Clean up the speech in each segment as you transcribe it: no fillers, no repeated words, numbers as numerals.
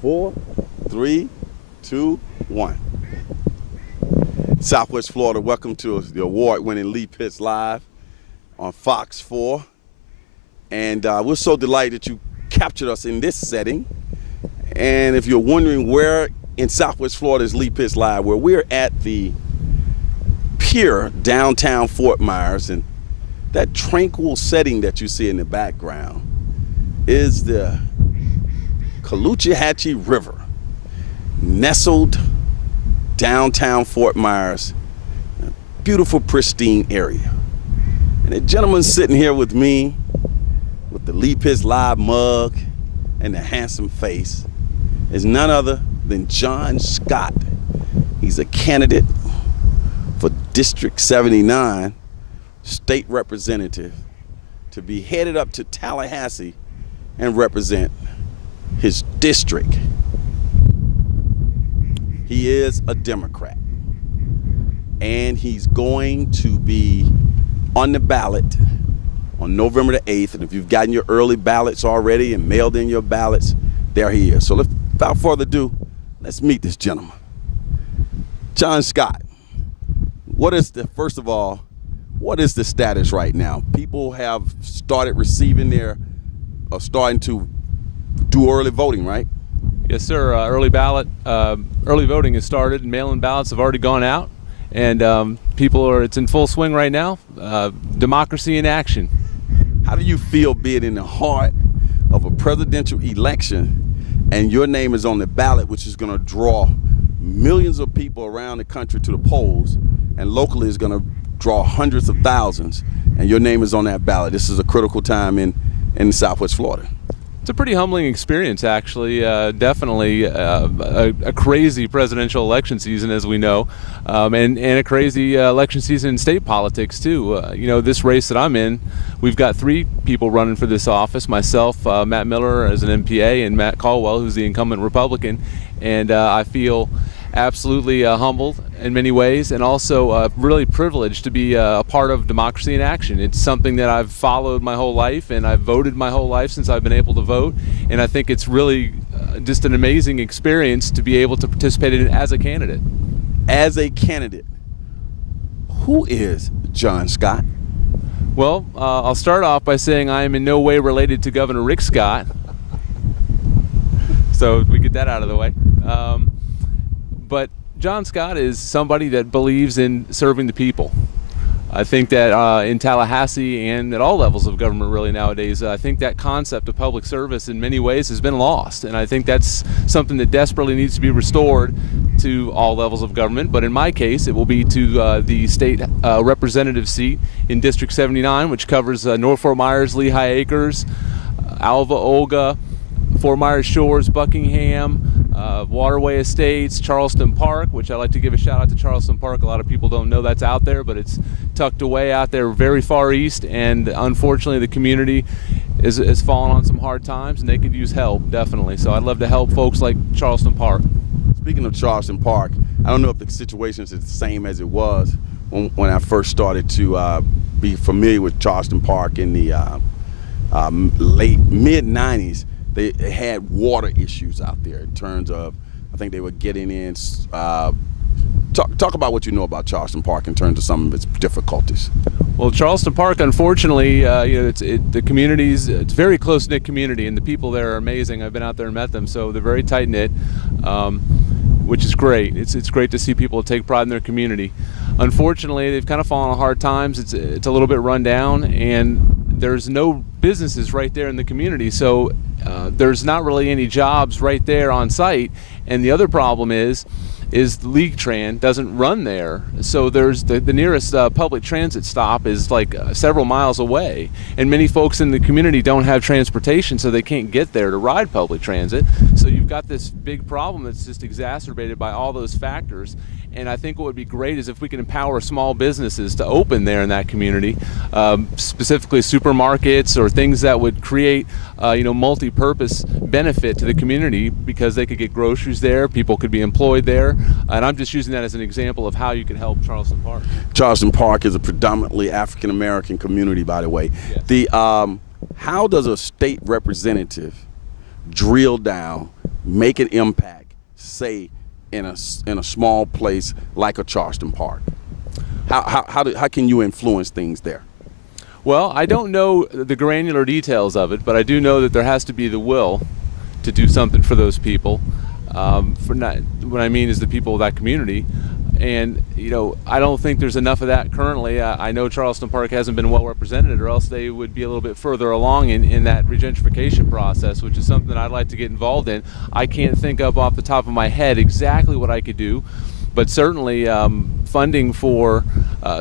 4, 3, 2, 1. Southwest Florida, welcome to the award-winning Lee Pitts Live on Fox 4. And we're so delighted that you captured us in this setting. And if you're wondering where in Southwest Florida is Lee Pitts Live, where we're at the pier downtown Fort Myers, and that tranquil setting that you see in the background is the Caloosahatchee River, nestled downtown Fort Myers, a beautiful, pristine area. And the gentleman sitting here with me with the Lee Pitts Live mug and the handsome face is none other than John Scott. He's a candidate for District 79, state representative, to be headed up to Tallahassee and represent his district. He is a Democrat, and he's going to be on the ballot on November the 8th. And if you've gotten your early ballots already and mailed in your ballots, there he is. So without further ado, let's meet this gentleman. John Scott, first of all, what is the status right now? People have started starting to do early voting, right? Yes, sir. Early voting has started. Mail-in ballots have already gone out, and it's in full swing right now. Democracy in action. How do you feel being in the heart of a presidential election and your name is on the ballot, which is going to draw millions of people around the country to the polls, and locally is going to draw hundreds of thousands, and your name is on that ballot? This is a critical time in Southwest Florida. It's a pretty humbling experience, actually. Definitely a crazy presidential election season, as we know, and a crazy election season in state politics, too. This race that I'm in, we've got 3 people running for this office, myself, Matt Miller as an MPA, and Matt Caldwell, who's the incumbent Republican. And I feel absolutely humbled in many ways, and also really privileged to be a part of democracy in action. It's something that I've followed my whole life, and I've voted my whole life since I've been able to vote, and I think it's really just an amazing experience to be able to participate in it as a candidate. As a candidate, who is John Scott? Well, I'll start off by saying I am in no way related to Governor Rick Scott, so we get that out of the way. But John Scott is somebody that believes in serving the people. I think that in Tallahassee and at all levels of government really nowadays, I think that concept of public service in many ways has been lost. And I think that's something that desperately needs to be restored to all levels of government. But in my case, it will be to the state representative seat in District 79, which covers North Fort Myers, Lehigh Acres, Alva, Olga, Fort Myers Shores, Buckingham, Waterway Estates, Charleston Park, which I like to give a shout out to Charleston Park. A lot of people don't know that's out there, but it's tucked away out there very far east, and unfortunately the community is fallen on some hard times, and they could use help, definitely. So I'd love to help folks like Charleston Park. Speaking of Charleston Park, I don't know if the situation is the same as it was when I first started to be familiar with Charleston Park in the mid-90s. They had water issues out there in terms of, I think they were getting in. Talk about what you know about Charleston Park in terms of some of its difficulties. Well, Charleston Park, unfortunately, the communities, it's a very close-knit community, and the people there are amazing. I've been out there and met them, so they're very tight-knit, which is great. It's great to see people take pride in their community. Unfortunately, they've kind of fallen on hard times. It's a little bit run down, and there's no businesses right there in the community, so there's not really any jobs right there on site. And the other problem is the League Tran doesn't run there, so there's the nearest public transit stop is like several miles away, and many folks in the community don't have transportation, so they can't get there to ride public transit. So you've got this big problem that's just exacerbated by all those factors. And I think what would be great is if we can empower small businesses to open there in that community, specifically supermarkets or things that would create, multi-purpose benefit to the community, because they could get groceries there, people could be employed there. And I'm just using that as an example of how you can help Charleston Park. Charleston Park is a predominantly African-American community, by the way. Yes. How does a state representative drill down make an impact, say, in a small place like a Charleston Park? How can you influence things there? Well, I don't know the granular details of it, but I do know that there has to be the will to do something for those people. What I mean is the people of that community. And, I don't think there's enough of that currently. I know Charleston Park hasn't been well represented, or else they would be a little bit further along in that regentrification process, which is something that I'd like to get involved in. I can't think of off the top of my head exactly what I could do, but certainly funding for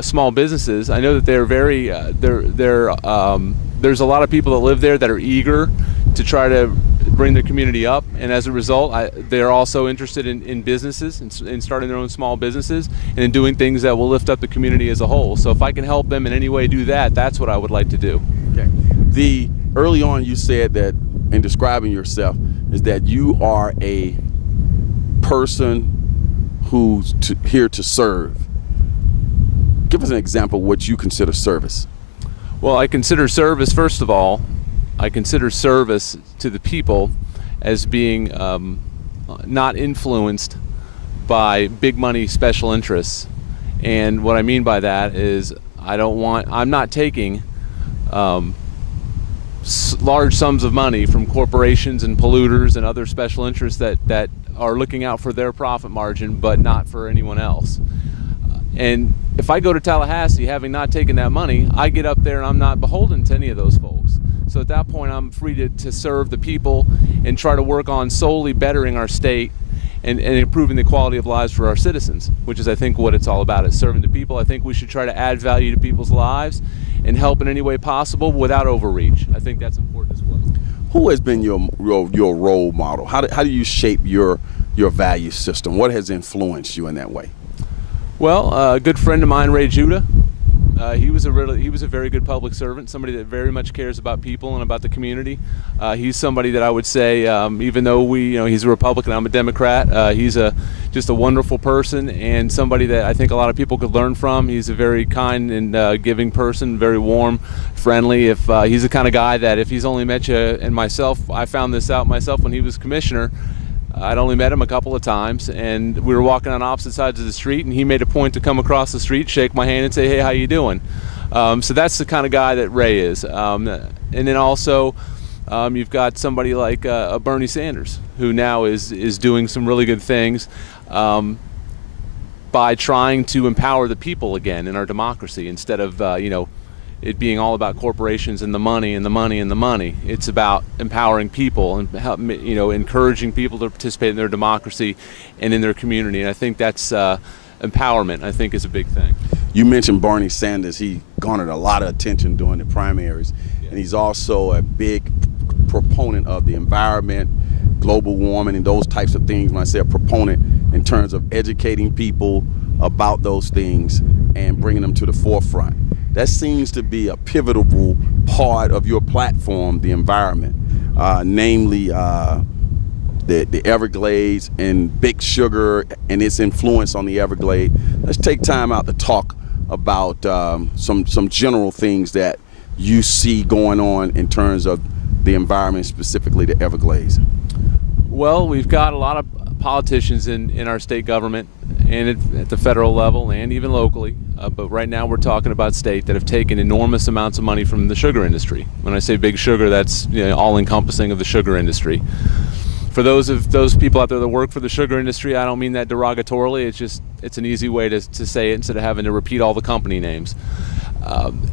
small businesses. I know that they're very, there's a lot of people that live there that are eager to try to bring their community up, and as a result they're also interested in businesses, in starting their own small businesses, and in doing things that will lift up the community as a whole. So if I can help them in any way do that, that's what I would like to do. Okay. Early on you said that in describing yourself is that you are a person who's here to serve. Give us an example of what you consider service. Well, I consider service, first of all, I consider service to the people as being not influenced by big money special interests. And what I mean by that is I'm not taking large sums of money from corporations and polluters and other special interests that are looking out for their profit margin but not for anyone else. And if I go to Tallahassee having not taken that money, I get up there and I'm not beholden to any of those folks. So at that point I'm free to serve the people and try to work on solely bettering our state and improving the quality of lives for our citizens, which is I think what it's all about, is serving the people. I think we should try to add value to people's lives and help in any way possible without overreach. I think that's important as well. Who has been your role model? How do you shape your value system? What has influenced you in that way? Well, a good friend of mine, Ray Judah, he was a very good public servant, somebody that very much cares about people and about the community. He's somebody that I would say, even though he's a Republican, I'm a Democrat, he's just a wonderful person and somebody that I think a lot of people could learn from. He's a very kind and giving person, very warm, friendly. He's the kind of guy that if he's only met you and myself, I found this out myself when he was commissioner. I'd only met him a couple of times, and we were walking on opposite sides of the street, and he made a point to come across the street, shake my hand, and say, "Hey, how you doing?" So that's the kind of guy that Ray is. And then also, you've got somebody like Bernie Sanders, who now is doing some really good things by trying to empower the people again in our democracy, instead of it being all about corporations and the money and the money and the money. It's about empowering people and encouraging people to participate in their democracy and in their community. And I think that's empowerment, I think, is a big thing. You mentioned Bernie Sanders. He garnered a lot of attention during the primaries. Yeah. And he's also a big proponent of the environment, global warming, and those types of things. When I say a proponent, in terms of educating people about those things and bringing them to the forefront. That seems to be a pivotal part of your platform, the environment, namely the Everglades and Big Sugar and its influence on the Everglades. Let's take time out to talk about some general things that you see going on in terms of the environment, specifically the Everglades. Well, we've got a lot of politicians in our state government and at the federal level and even locally, but right now we're talking about state that have taken enormous amounts of money from the sugar industry. When I say Big Sugar, that's all-encompassing of the sugar industry. For those people out there that work for the sugar industry, I don't mean that derogatorily. It's an easy way to say it instead of having to repeat all the company names.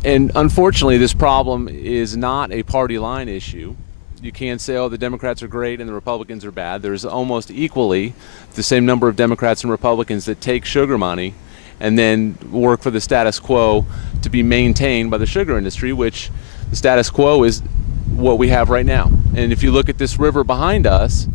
And unfortunately, this problem is not a party line issue. You can't say, oh, the Democrats are great and the Republicans are bad. There's almost equally the same number of Democrats and Republicans that take sugar money and then work for the status quo to be maintained by the sugar industry, which the status quo is what we have right now. And if you look at this river behind us,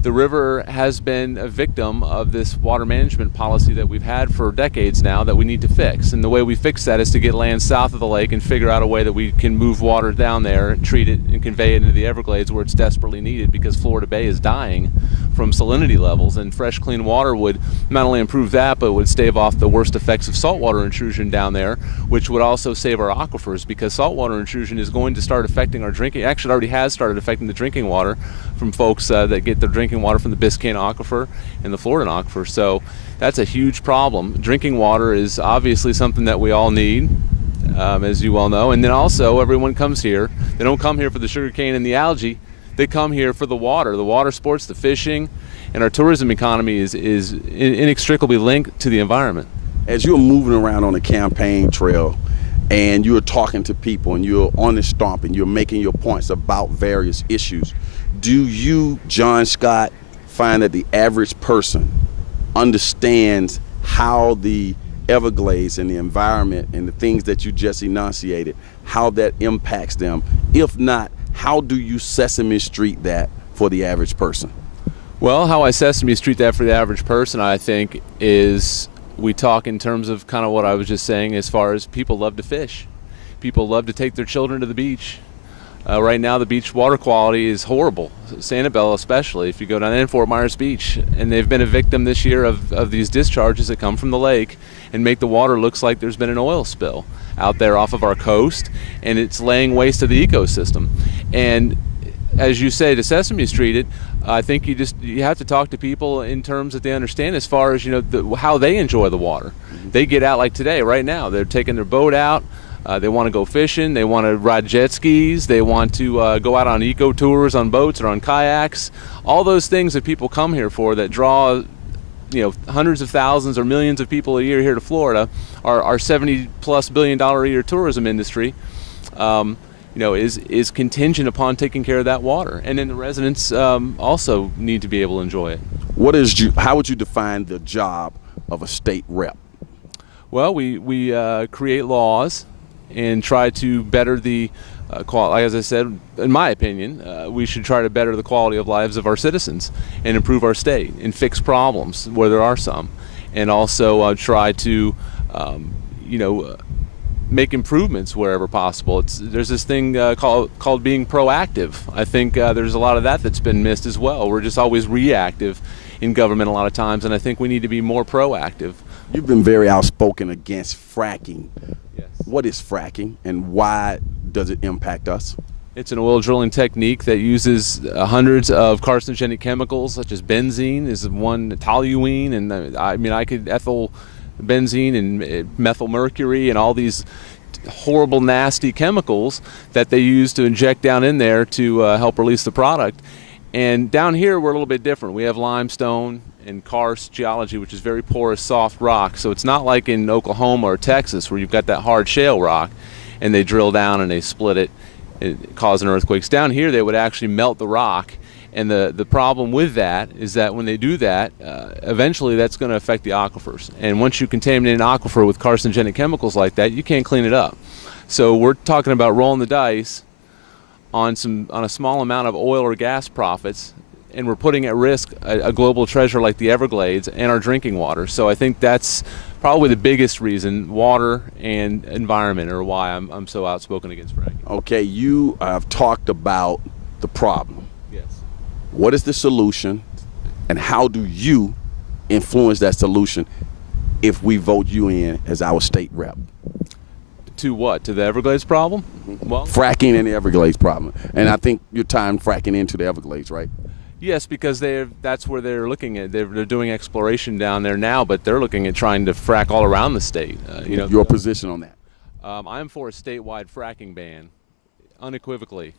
the river has been a victim of this water management policy that we've had for decades now that we need to fix. And the way we fix that is to get land south of the lake and figure out a way that we can move water down there, treat it, and convey it into the Everglades where it's desperately needed, because Florida Bay is dying from salinity levels, and fresh clean water would not only improve that, but would stave off the worst effects of saltwater intrusion down there, which would also save our aquifers, because saltwater intrusion is going to start affecting our drinking, actually it already has started affecting the drinking water from folks that get their drinking water from the Biscayne aquifer and the Florida aquifer. So that's a huge problem. Drinking water is obviously something that we all need, as you well know, and then also everyone comes here. They don't come here for the sugarcane and the algae. They come here for the water sports, the fishing, and our tourism economy is inextricably linked to the environment. As you're moving around on the campaign trail and you're talking to people and you're on the stomp and you're making your points about various issues, do you, John Scott, find that the average person understands how the Everglades and the environment and the things that you just enunciated, how that impacts them? If not, how do you Sesame Street that for the average person? Well, how I Sesame Street that for the average person, I think, is we talk in terms of kind of what I was just saying, as far as people love to fish. People love to take their children to the beach. Right now, the beach water quality is horrible. Sanibel especially, if you go down in Fort Myers Beach. And they've been a victim this year of these discharges that come from the lake and make the water looks like there's been an oil spill out there off of our coast, and it's laying waste to the ecosystem. And as you say, to Sesame Street it, I think you have to talk to people in terms that they understand, as far as, how they enjoy the water. They get out, like today, right now, they're taking their boat out. They want to go fishing, they want to ride jet skis, they want to go out on eco tours on boats or on kayaks. All those things that people come here for, that draw hundreds of thousands or millions of people a year here to Florida, our $70+ billion a year tourism industry, is contingent upon taking care of that water. And then the residents also need to be able to enjoy it. How would you define the job of a state rep? Well, we create laws and try to better the quality. As I said, in my opinion, we should try to better the quality of lives of our citizens and improve our state and fix problems where there are some, and also try to make improvements wherever possible. There's this thing called being proactive. I think there's a lot of that's been missed as well. We're just always reactive in government a lot of times, and I think we need to be more proactive. You've been very outspoken against fracking. Yes. What is fracking, and why does it impact us? It's an oil drilling technique that uses hundreds of carcinogenic chemicals, such as benzene is one, toluene, and I could ethyl benzene and methyl mercury and all these horrible, nasty chemicals that they use to inject down in there to help release the product. And down here we're a little bit different. We have limestone and karst geology, which is very porous, soft rock. So it's not like in Oklahoma or Texas, where you've got that hard shale rock and they drill down and they split it, causing earthquakes. Down here they would actually melt the rock, and the problem with that is that when they do that, eventually that's going to affect the aquifers. And once you contaminate an aquifer with carcinogenic chemicals like that, you can't clean it up. So we're talking about rolling the dice on a small amount of oil or gas profits, and we're putting at risk a global treasure like the Everglades and our drinking water. So I think that's probably the biggest reason, water and environment, or why I'm so outspoken against fracking. Okay, you have talked about the problem. Yes. What is the solution, and how do you influence that solution if we vote you in as our state rep? To what? To the Everglades problem? Well, fracking and the Everglades problem. And I think you're tying fracking into the Everglades, right? Yes, because that's where they're looking at. They're doing exploration down there now, but they're looking at trying to frack all around the state. Your position on that? I'm for a statewide fracking ban, unequivocally.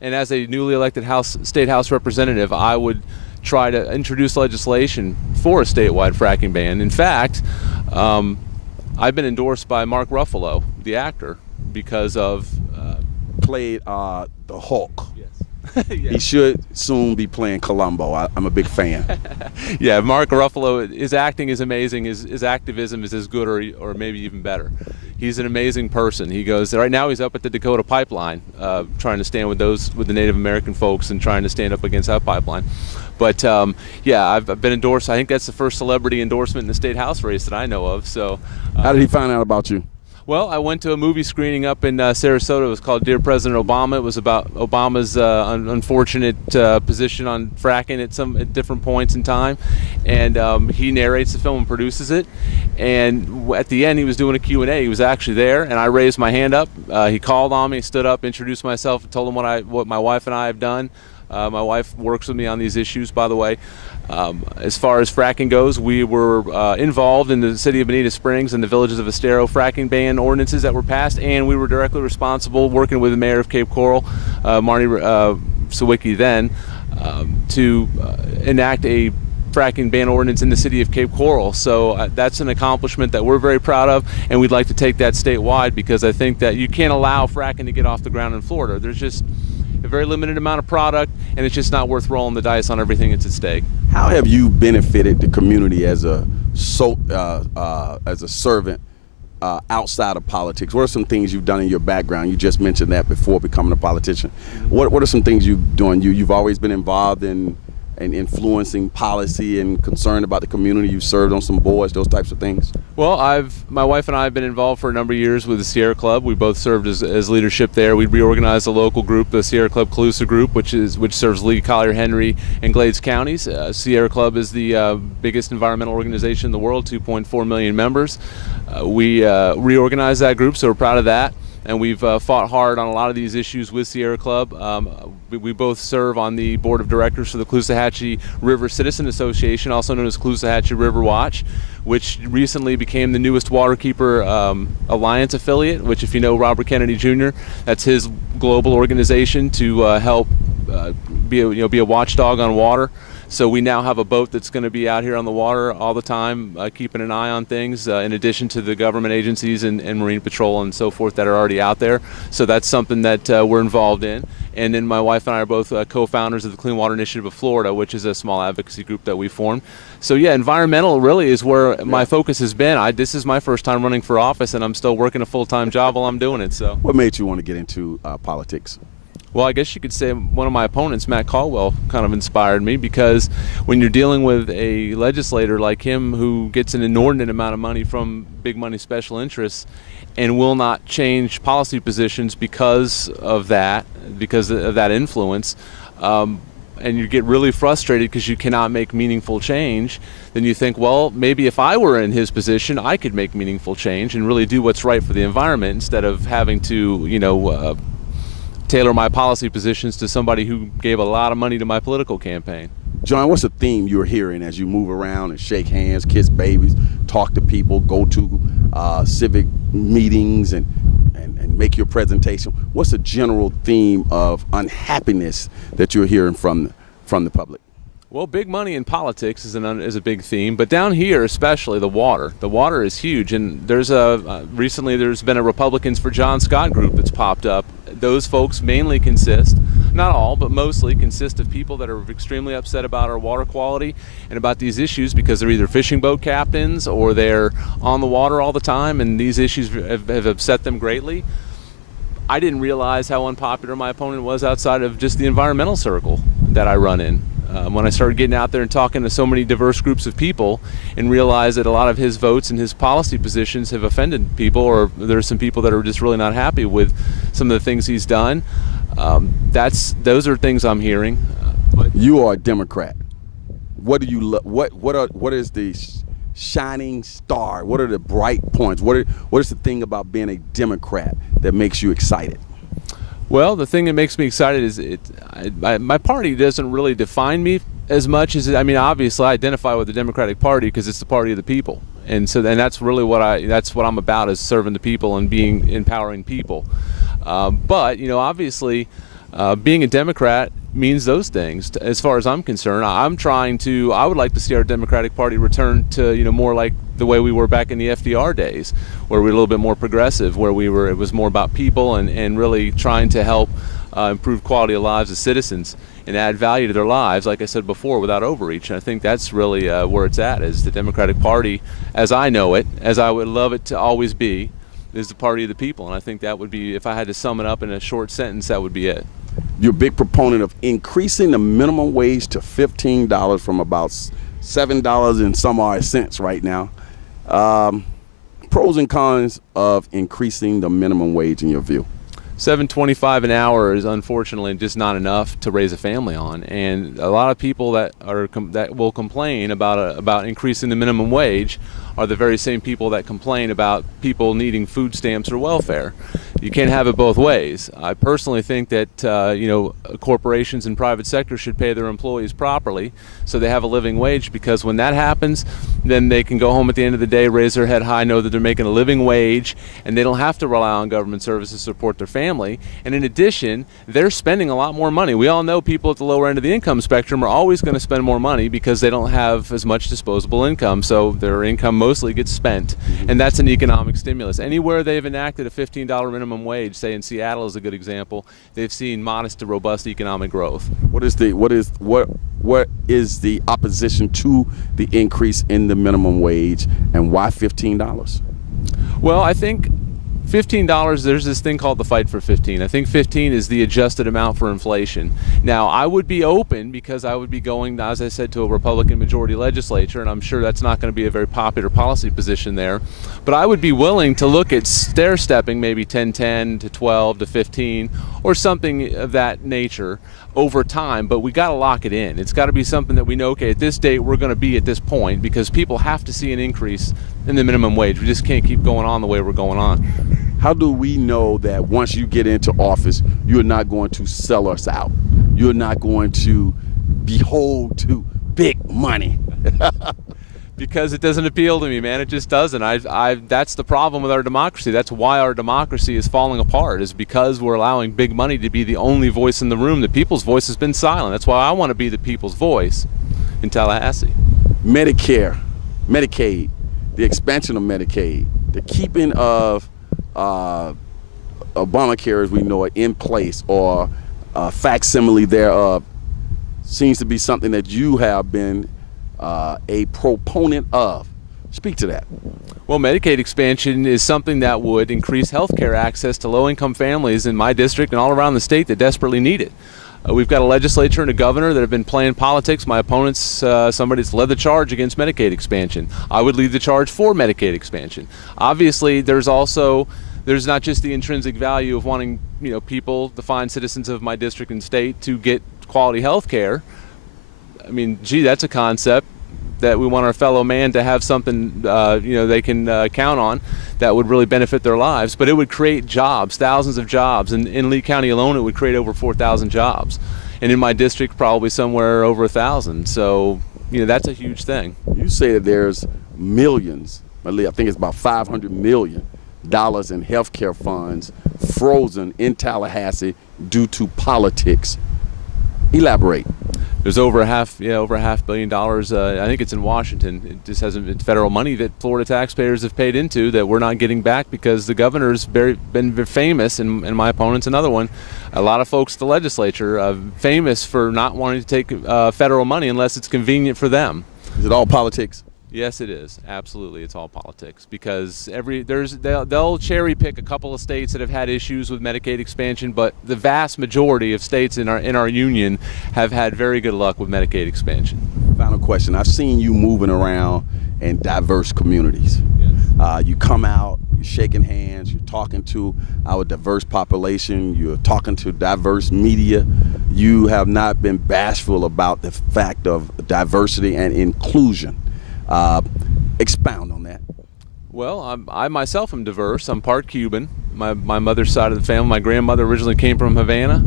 And as a newly elected state House representative, I would try to introduce legislation for a statewide fracking ban. In fact, I've been endorsed by Mark Ruffalo, the actor, because of played the Hulk. Yes. Yes. He should soon be playing Columbo. I'm a big fan. Yeah, Mark Ruffalo, his acting is amazing. His activism is as good or maybe even better. He's an amazing person. He goes, right now he's up at the Dakota pipeline, trying to stand with the Native American folks and trying to stand up against that pipeline. But yeah, I've been endorsed. I think that's the first celebrity endorsement in the state House race that I know of. So how did he find out about you? Well, I went to a movie screening up in Sarasota. It was called Dear President Obama. It was about Obama's unfortunate position on fracking at different points in time, and he narrates the film and produces it. And at the end, he was doing a Q&A. He was actually there, and I raised my hand up. He called on me, stood up, introduced myself, and told him what my wife and I have done. My wife works with me on these issues, by the way. As far as fracking goes, we were involved in the city of Bonita Springs and the villages of Estero fracking ban ordinances that were passed, and we were directly responsible, working with the mayor of Cape Coral, Marnie Sawicki then, to enact a fracking ban ordinance in the city of Cape Coral. So that's an accomplishment that we're very proud of, and we'd like to take that statewide, because I think that you can't allow fracking to get off the ground in Florida. There's just a very limited amount of product, and it's just not worth rolling the dice on everything that's at stake. How have you benefited the community as a servant outside of politics? What are some things you've done in your background? You just mentioned that before becoming a politician. What are some things you've done? You've always been involved in influencing policy and concerned about the community. You've served on some boards, those types of things. Well, my wife and I have been involved for a number of years with the Sierra Club. We both served as leadership there. We reorganized a local group, the Sierra Club Calusa Group, which serves Lee, Collier, Henry, and Glades counties. Sierra Club is the biggest environmental organization in the world, 2.4 million members. We reorganized that group, so we're proud of that. And we've fought hard on a lot of these issues with Sierra Club. We both serve on the board of directors for the Caloosahatchee River Citizen Association, also known as Caloosahatchee River Watch, which recently became the newest Waterkeeper Alliance affiliate, which, if you know Robert Kennedy Jr., that's his global organization to help be a watchdog on water. So we now have a boat that's going to be out here on the water all the time, keeping an eye on things, in addition to the government agencies and Marine Patrol and so forth that are already out there. So that's something that we're involved in. And then my wife and I are both co-founders of the Clean Water Initiative of Florida, which is a small advocacy group that we formed. So yeah, environmental really is where my focus has been. This is my first time running for office, and I'm still working a full-time job while I'm doing it. So what made you want to get into politics? Well, I guess you could say one of my opponents, Matt Caldwell, kind of inspired me, because when you're dealing with a legislator like him who gets an inordinate amount of money from big money special interests and will not change policy positions because of that influence, and you get really frustrated because you cannot make meaningful change, then you think, well, maybe if I were in his position, I could make meaningful change and really do what's right for the environment, instead of having to, tailor my policy positions to somebody who gave a lot of money to my political campaign. John, what's the theme you're hearing as you move around and shake hands, kiss babies, talk to people, go to civic meetings and make your presentation? What's the general theme of unhappiness that you're hearing from the public? Well, big money in politics is a big theme, but down here especially the water. The water is huge, and recently there's been a Republicans for John Scott group that's popped up. Those folks mainly consist, not all, but mostly consist of people that are extremely upset about our water quality and about these issues, because they're either fishing boat captains or they're on the water all the time, and these issues have upset them greatly. I didn't realize how unpopular my opponent was outside of just the environmental circle that I run in. When I started getting out there and talking to so many diverse groups of people, and realized that a lot of his votes and his policy positions have offended people, or there's some people that are just really not happy with some of the things he's done. Those are things I'm hearing. But you are a Democrat. What do you what is the shining star? What are the bright points? What is the thing about being a Democrat that makes you excited? Well, the thing that makes me excited is my party doesn't really define me as much as obviously I identify with the Democratic Party because it's the party of the people, and that's really what I'm about, is serving the people and empowering people. But obviously, being a Democrat means those things. As far as I'm concerned, I would like to see our Democratic Party return to more like the way we were back in the FDR days, where we were a little bit more progressive, where it was more about people and really trying to help improve quality of lives of citizens and add value to their lives, like I said before, without overreach. And I think that's really where it's at, is the Democratic Party, as I know it, as I would love it to always be, is the party of the people. And I think that would be, if I had to sum it up in a short sentence, that would be it. You're a big proponent of increasing the minimum wage to $15 from about $7 and some odd cents right now. Pros and cons of increasing the minimum wage in your view? $7.25 an hour is unfortunately just not enough to raise a family on, and a lot of people that will complain about increasing the minimum wage are the very same people that complain about people needing food stamps or welfare. You can't have it both ways. I personally think that corporations and private sector should pay their employees properly so they have a living wage, because when that happens, then they can go home at the end of the day, raise their head high, know that they're making a living wage, and they don't have to rely on government services to support their family. And in addition, they're spending a lot more money. We all know people at the lower end of the income spectrum are always going to spend more money because they don't have as much disposable income, so their income mostly gets spent, and that's an economic stimulus. Anywhere they've enacted a $15 minimum wage, say in Seattle is a good example, they've seen modest to robust economic growth. What is the opposition to the increase in the minimum wage, and why $15? Well, I think $15, there's this thing called the fight for 15. I think 15 is the adjusted amount for inflation. Now, I would be open, because I would be going, as I said, to a Republican majority legislature, and I'm sure that's not going to be a very popular policy position there, but I would be willing to look at stair-stepping maybe 10-10 to 12 to 15 or something of that nature over time, but we got to lock it in. It's got to be something that we know, okay, at this date we're going to be at this point, because people have to see an increase in the minimum wage. We just can't keep going on the way we're going on. How do we know that once you get into office, you're not going to sell us out? You're not going to behold to big money? Because it doesn't appeal to me, man. It just doesn't. That's the problem with our democracy. That's why our democracy is falling apart, is because we're allowing big money to be the only voice in the room. The people's voice has been silent. That's why I want to be the people's voice in Tallahassee. Medicare, Medicaid, the expansion of Medicaid, the keeping of Obamacare as we know it in place, or facsimile thereof, seems to be something that you have been a proponent of. Speak to that. Well, Medicaid expansion is something that would increase health care access to low-income families in my district and all around the state that desperately need it. We've got a legislature and a governor that have been playing politics. My opponent's somebody that's led the charge against Medicaid expansion. I would lead the charge for Medicaid expansion. Obviously, there's not just the intrinsic value of wanting people, the fine citizens of my district and state, to get quality health care. I mean, gee, that's a concept that we want our fellow man to have something they can count on that would really benefit their lives. But it would create jobs, thousands of jobs. And in Lee County alone, it would create over 4,000 jobs. And in my district, probably somewhere over 1,000. So, that's a huge thing. You say that there's millions, I think it's about $500 million in health care funds frozen in Tallahassee due to politics. Elaborate. There's over $500 million. I think it's in Washington. It just hasn't been federal money that Florida taxpayers have paid into that we're not getting back, because the governor's been very famous, and my opponent's another one. A lot of folks at the legislature famous for not wanting to take federal money unless it's convenient for them. Is it all politics? Yes, it is. Absolutely, it's all politics, because they'll cherry pick a couple of states that have had issues with Medicaid expansion, but the vast majority of states in our union have had very good luck with Medicaid expansion. Final question. I've seen you moving around in diverse communities. Yes. You come out, you're shaking hands, you're talking to our diverse population, you're talking to diverse media. You have not been bashful about the fact of diversity and inclusion. Expound on that. Well, I myself am diverse. I'm part Cuban. My mother's side of the family, my grandmother originally came from Havana.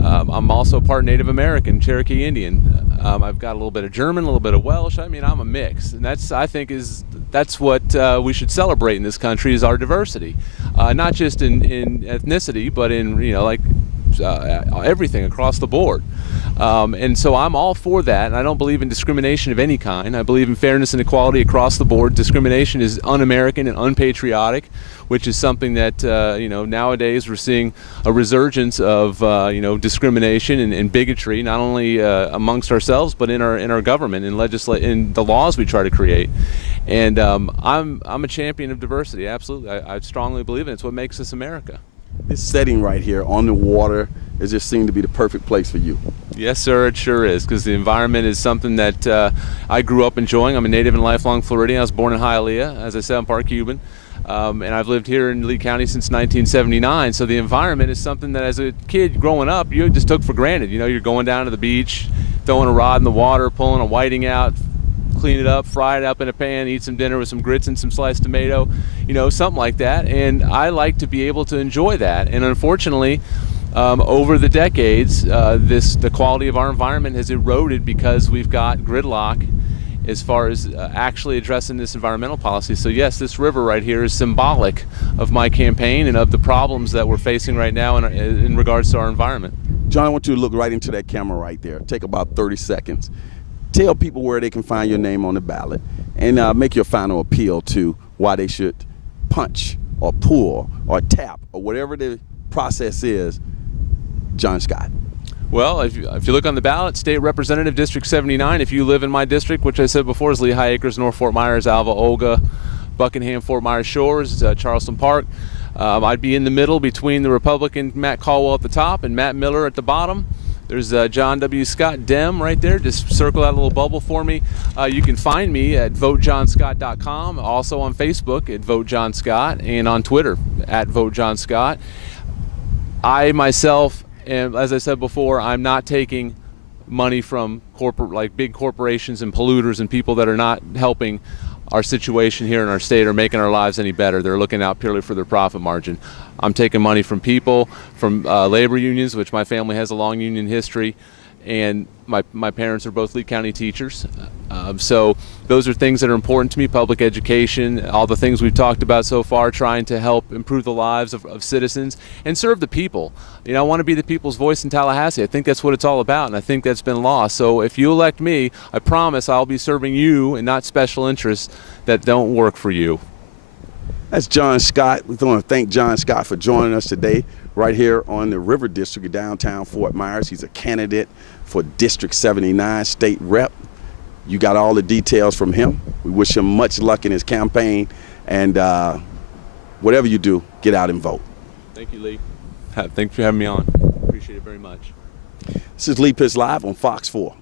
I'm also part Native American, Cherokee Indian. I've got a little bit of German, a little bit of Welsh. I mean, I'm a mix, and that's what we should celebrate in this country, is our diversity, not just in ethnicity, but in everything across the board. And so I'm all for that, and I don't believe in discrimination of any kind. I believe in fairness and equality across the board. Discrimination is un-American and unpatriotic, which is something that nowadays we're seeing a resurgence of discrimination and bigotry, not only amongst ourselves but in our government and in the laws we try to create. And I'm a champion of diversity. Absolutely, I strongly believe in it. It's what makes us America. This setting right here on the water, it just seemed to be the perfect place for you. Yes, sir, it sure is, because the environment is something that I grew up enjoying. I'm a native and lifelong Floridian. I was born in Hialeah. As I said, I'm part Cuban. And I've lived here in Lee County since 1979, so the environment is something that as a kid growing up, you just took for granted. You know, you're going down to the beach, throwing a rod in the water, pulling a whiting out, clean it up, fry it up in a pan, eat some dinner with some grits and some sliced tomato, you know, something like that. And I like to be able to enjoy that. And unfortunately, over the decades, the quality of our environment has eroded because we've got gridlock as far as actually addressing this environmental policy. So yes, this river right here is symbolic of my campaign and of the problems that we're facing right now in regards to our environment. John, I want you to look right into that camera right there. Take about 30 seconds. Tell people where they can find your name on the ballot, and make your final appeal to why they should punch or pull or tap or whatever the process is John Scott. Well, if you look on the ballot, State Representative District 79, if you live in my district, which I said before is Lehigh Acres, North Fort Myers, Alva, Olga, Buckingham, Fort Myers Shores, Charleston Park, I'd be in the middle between the Republican Matt Caldwell at the top and Matt Miller at the bottom. There's John W. Scott, Dem, right there. Just circle that little bubble for me. You can find me at votejohnscott.com, also on Facebook at Vote John Scott, and on Twitter at Vote John Scott. I myself, and as I said before, I'm not taking money from big corporations and polluters and people that are not helping our situation here in our state or making our lives any better. They're looking out purely for their profit margin. I'm taking money from people, from labor unions, which my family has a long union history, and my parents are both Lee County teachers. So those are things that are important to me: public education, all the things we've talked about so far, trying to help improve the lives of citizens and serve the people. You know, I want to be the people's voice in Tallahassee. I think that's what it's all about, and I think that's been lost. So if you elect me, I promise I'll be serving you and not special interests that don't work for you. That's John Scott. We want to thank John Scott for joining us today right here on the River District of downtown Fort Myers. He's a candidate for District 79 state rep. You got all the details from him. We wish him much luck in his campaign, and whatever you do, get out and vote. Thank you, Lee. Thanks for having me on. Appreciate it very much. This is Lee Pitts Live on Fox 4.